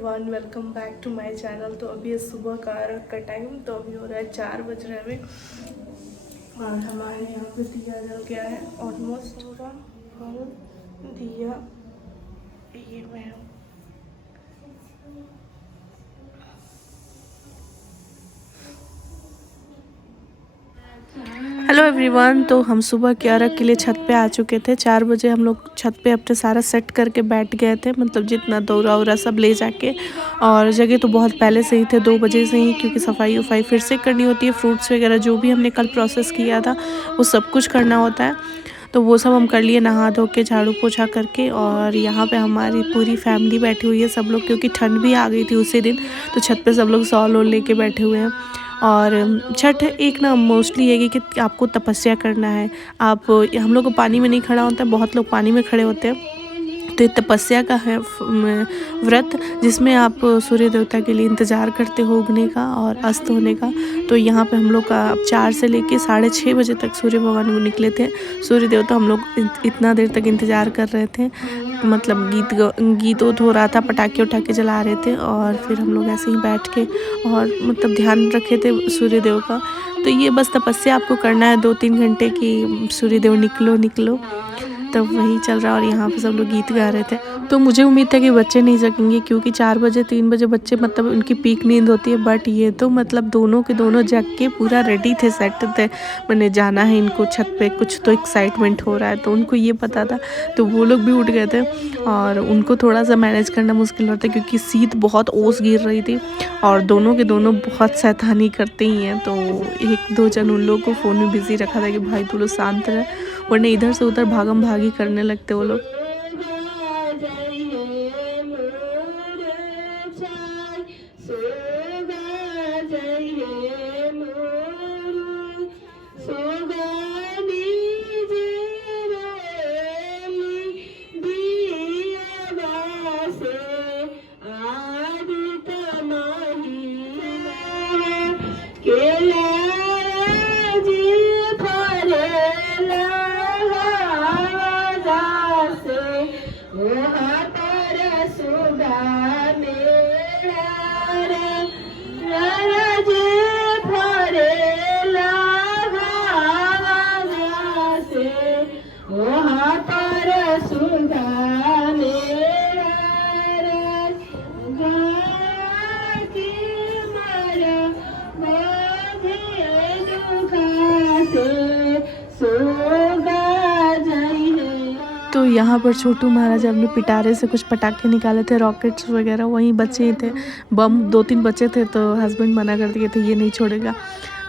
Everyone, welcome back to my channel. तो अभी सुबह का अर्घ का टाइम, तो अभी हो रहा है 4 बज रहे हैं अभी, और हमारे यहाँ पे दिया जल गया है ऑलमोस्ट पूरा। और दिया ये मैं हेलो एवरीवन। तो हम सुबह के अर्घ के लिए छत पे आ चुके थे। 4 बजे हम लोग छत पे अपने सारा सेट करके बैठ गए थे, मतलब जितना दौरा वौरा सब ले जाके। और जगह तो बहुत पहले से ही थे, 2 बजे से ही, क्योंकि सफाई वफाई फिर से करनी होती है। फ्रूट्स वगैरह जो भी हमने कल प्रोसेस किया था वो सब कुछ करना होता है, तो वो सब हम कर लिए नहा धो के, झाड़ू पोछा करके। और यहाँ पे हमारी पूरी फैमिली बैठी हुई है सब लोग, क्योंकि ठंड भी आ गई थी उसी दिन, तो छत पे सब लोग शॉल वॉल लेके बैठे हुए हैं। और छठ एक ना मोस्टली ये कि आपको तपस्या करना है। आप हम लोग को पानी में नहीं खड़ा होता है, बहुत लोग पानी में खड़े होते हैं। तो ये तपस्या का है व्रत, जिसमें आप सूर्य देवता के लिए इंतज़ार करते हो उगने का और अस्त होने का। तो यहाँ पे हम लोग का 4 से लेके 6:30 बजे तक सूर्य भगवान वो निकले थे। सूर्य देवता हम लोग इतना देर तक इंतज़ार कर रहे थे, मतलब गीत उत हो रहा था, पटाखे उठाके जला रहे थे। और फिर हम लोग ऐसे ही बैठ के और मतलब ध्यान रखे थे सूर्य देव का। तो ये बस तपस्या आपको करना है 2-3 घंटे की, सूर्य देव निकलो निकलो, तब वही चल रहा है। और यहाँ पे सब लोग गीत गा रहे थे। तो मुझे उम्मीद था कि बच्चे नहीं जगेंगे, क्योंकि 4 बजे 3 बजे बच्चे मतलब उनकी पीक नींद होती है। बट ये तो मतलब दोनों के दोनों जग के पूरा रेडी थे, सेट थे, मैंने जाना है इनको छत पे, कुछ तो एक्साइटमेंट हो रहा है, तो उनको ये पता था। तो वो लोग भी उठ गए थे, और उनको थोड़ा सा मैनेज करना मुश्किल होता है, क्योंकि शीत बहुत ओस गिर रही थी, और दोनों के दोनों बहुत शैतानी करते ही हैं। तो 1-2 जन उन लोगों को फ़ोन में बिज़ी रखा था कि भाई तू लोग शांत रहे, वरना इधर से उधर भागम भागी करने लगते वो लोग। तो यहाँ पर छोटू महाराज अपने पिटारे से कुछ पटाखे निकाले थे, रॉकेट्स वगैरह, वहीं बच्चे थे, बम 2-3 बच्चे थे, तो हस्बैंड मना कर दिए थे, ये नहीं छोड़ेगा।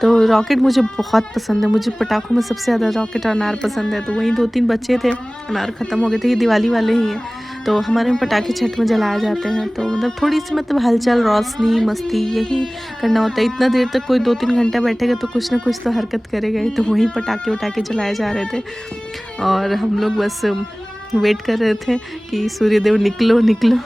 तो रॉकेट मुझे बहुत पसंद है, मुझे पटाखों में सबसे ज़्यादा रॉकेट और अनार पसंद है। तो वहीं 2-3 बच्चे थे, अनार ख़त्म हो गए थे, ये दिवाली वाले ही हैं। तो हमारे में पटाखे छठ में जलाए जाते हैं, तो मतलब थोड़ी सी मतलब हलचल, रोशनी, मस्ती यही करना होता है। इतना देर तक कोई 2-3 घंटा बैठेगा तो कुछ ना कुछ तो हरकत करेगा ही। तो वहीं पटाखे उठाके जलाए जा रहे थे, और हम लोग बस वेट कर रहे थे कि सूर्यदेव निकलो निकलो।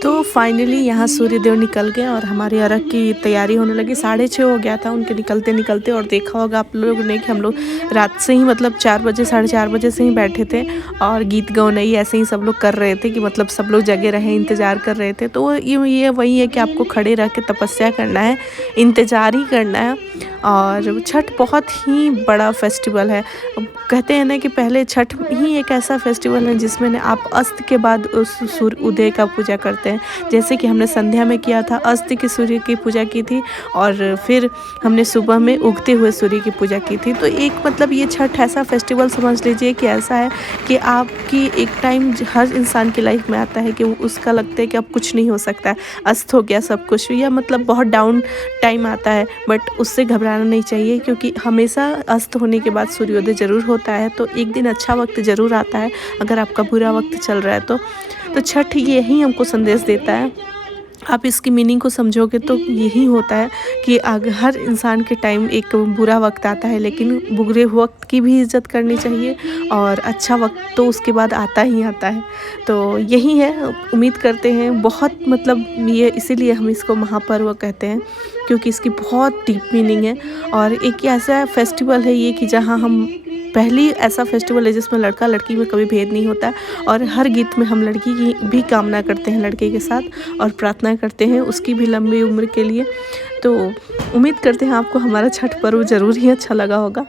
तो फाइनली यहाँ सूर्यदेव निकल गए और हमारी अर्घ की तैयारी होने लगी। 6:30 हो गया था उनके निकलते निकलते। और देखा होगा आप लोगों ने कि हम लोग रात से ही मतलब 4 बजे 4:30 बजे से ही बैठे थे और गीत गौनई ऐसे ही सब लोग कर रहे थे कि मतलब सब लोग जगे रहे, इंतज़ार कर रहे थे। तो ये वही है कि आपको खड़े रह के तपस्या करना है, इंतज़ार ही करना है। और छठ बहुत ही बड़ा फेस्टिवल है। कहते हैं ना कि पहले छठ ही एक ऐसा फेस्टिवल है जिसमें ना आप अस्त के बाद उस सूर्य उदय का पूजा करते हैं। जैसे कि हमने संध्या में किया था, अस्त के सूर्य की पूजा की थी और फिर हमने सुबह में उगते हुए सूर्य की पूजा की थी। तो एक मतलब ये छठ ऐसा फेस्टिवल समझ लीजिए कि ऐसा है कि आपकी एक टाइम हर इंसान की लाइफ में आता है कि उसका लगता है कि अब कुछ नहीं हो सकता है, अस्त हो गया सब कुछ, या मतलब बहुत डाउन टाइम आता है। बट उससे घबराना नहीं चाहिए क्योंकि हमेशा अस्त होने के बाद सूर्योदय ज़रूर होता है। तो एक दिन अच्छा वक्त ज़रूर आता है अगर आपका बुरा वक्त चल रहा है तो छठ यही हमको संदेश देता है। आप इसकी मीनिंग को समझोगे तो यही होता है कि हर इंसान के टाइम एक बुरा वक्त आता है, लेकिन बुरे वक्त की भी इज़्ज़त करनी चाहिए और अच्छा वक्त तो उसके बाद आता ही आता है। तो यही है, उम्मीद करते हैं बहुत मतलब ये इसीलिए हम इसको महापर्व कहते हैं क्योंकि इसकी बहुत डीप मीनिंग है। और एक ऐसा फेस्टिवल है ये कि जहाँ हम पहली ऐसा फेस्टिवल है जिसमें लड़का लड़की में कभी भेद नहीं होता और हर गीत में हम लड़की की भी कामना करते हैं लड़के के साथ और प्रार्थना करते हैं उसकी भी लंबी उम्र के लिए। तो उम्मीद करते हैं आपको हमारा छठ पर्व ज़रूर ही अच्छा लगा होगा।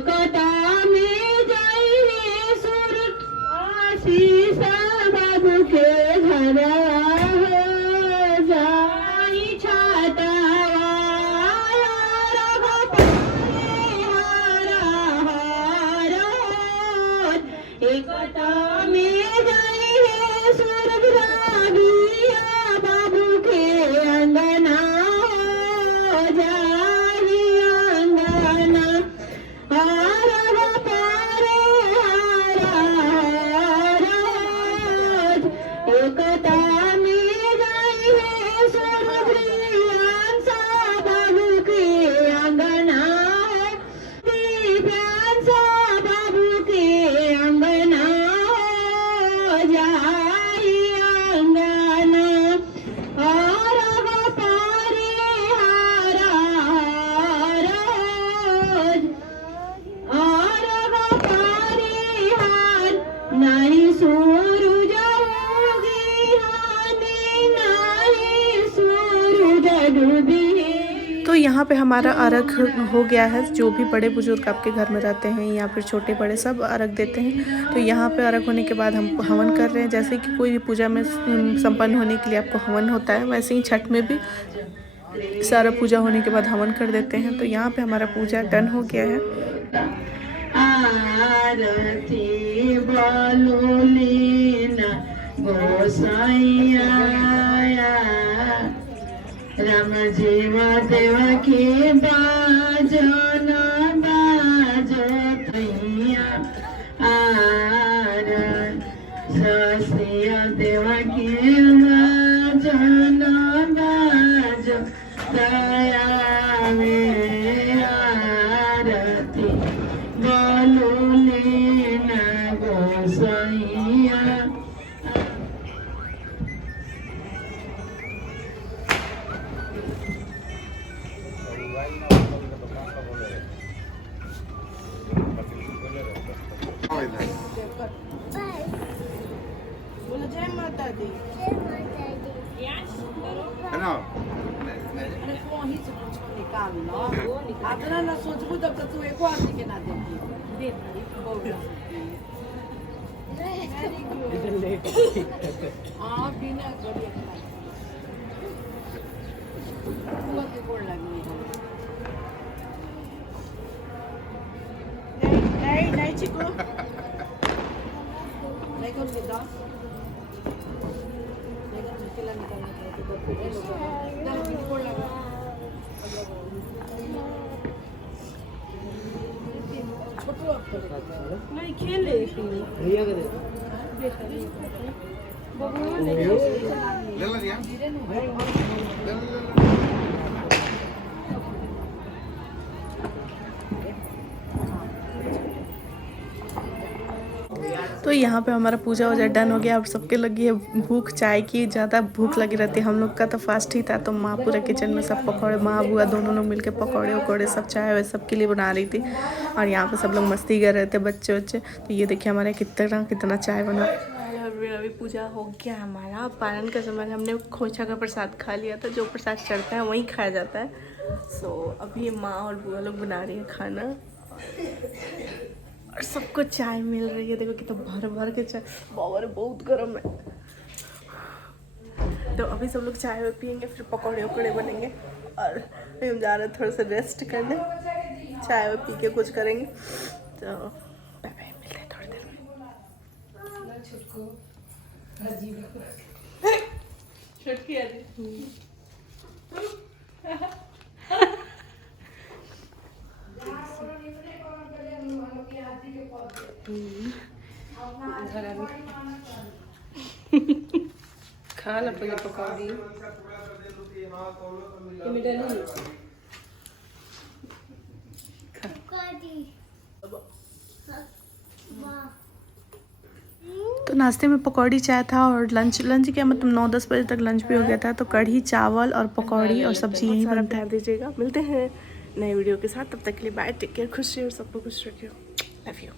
एकता में जाइए सुर आशीष बाबू के घर हो जाई छाता एकता में जाइए सूरज रागिया बाबू के अंगना हो जाई अंगना हर पारे हर एकता में जाइए सूरज रियांसा बाबू के अंगना दिव्यांसा बाबू के अंगना जाई अंगना हर पारे हर पारे हर नहीं सूरज उगी हानि नहीं सूरज डूबी। तो यहाँ पे हमारा अर्घ हो गया है। जो भी बड़े बुजुर्ग आपके घर में रहते हैं या फिर छोटे बड़े सब अर्घ देते हैं। तो यहाँ पे अर्घ होने के बाद हम हवन कर रहे हैं। जैसे कि कोई भी पूजा में संपन्न होने के लिए आपको हवन होता है, वैसे ही छठ में भी सारा पूजा होने के बाद हवन कर देते हैं। तो यहाँ पे हमारा पूजा डन हो गया है। आरती बोलो लेना गोसाइया राम जीवा देवा के बाजो न बाजो तैया आर ससिया देवा के बाजो न बाजो तया में आरती बोलो लेना गोसाइया। बोलो जय माता दी। अरे वहीं से कुछ निकाल लो। आदरा ना सोचबू तब तक तू एको आदमी के ना देखी। हाँ बिना गड़िया बुआ के गोड़ लगी नहीं नहीं चिको नहीं कर देता नहीं कर निकला निकलना तो गोड़ लगा छोटो नहीं खेले भैया करे बबुआ ने ले ला दिया तो यहाँ पे हमारा पूजा वूजा डन हो गया। अब सबके लगी है भूख, चाय की ज़्यादा भूख लगी रहती है। हम लोग का तो फास्ट ही था, तो माँ पूरा किचन में सब पकौड़े, माँ बुआ दोनों लोग मिलके पकौड़े वकौड़े सब चाय वे सबके लिए बना रही थी। और यहाँ पे सब लोग मस्ती कर रहे थे, बच्चे बच्चे। तो ये देखिए हमारे कितना चाय बना। अभी पूजा हो गया हमारा। पारण का समय हमने खोचा का प्रसाद खा लिया था। जो प्रसाद चढ़ता है वहीं खाया जाता है। सो अभी माँ और बुआ लोग बना रही है खाना और सबको चाय मिल रही है। देखो कितना भर भर के चाय, बाबा रे बहुत गर्म है। तो अभी सब लोग चाय पियेंगे, फिर पकौड़े वकौड़े बनेंगे और अभी हम जा रहे हैं थोड़ा सा रेस्ट करने। चाय पी के कुछ करेंगे। तो बाय बाय, मिलते हैं थोड़ी देर में। खा ला पहले पकौड़ी तो नाश्ते में पकौड़ी चाय था और लंच क्या मतलब 9-10 बजे तक लंच भी हो गया था। तो कढ़ी चावल और पकौड़ी और सब्जी यहीं पर तैयार दीजिएगा। मिलते हैं नए वीडियो के साथ, तब तक के लिए बाय, टेक केयर, खुश रहिए और सबको खुश रखिए। Love you.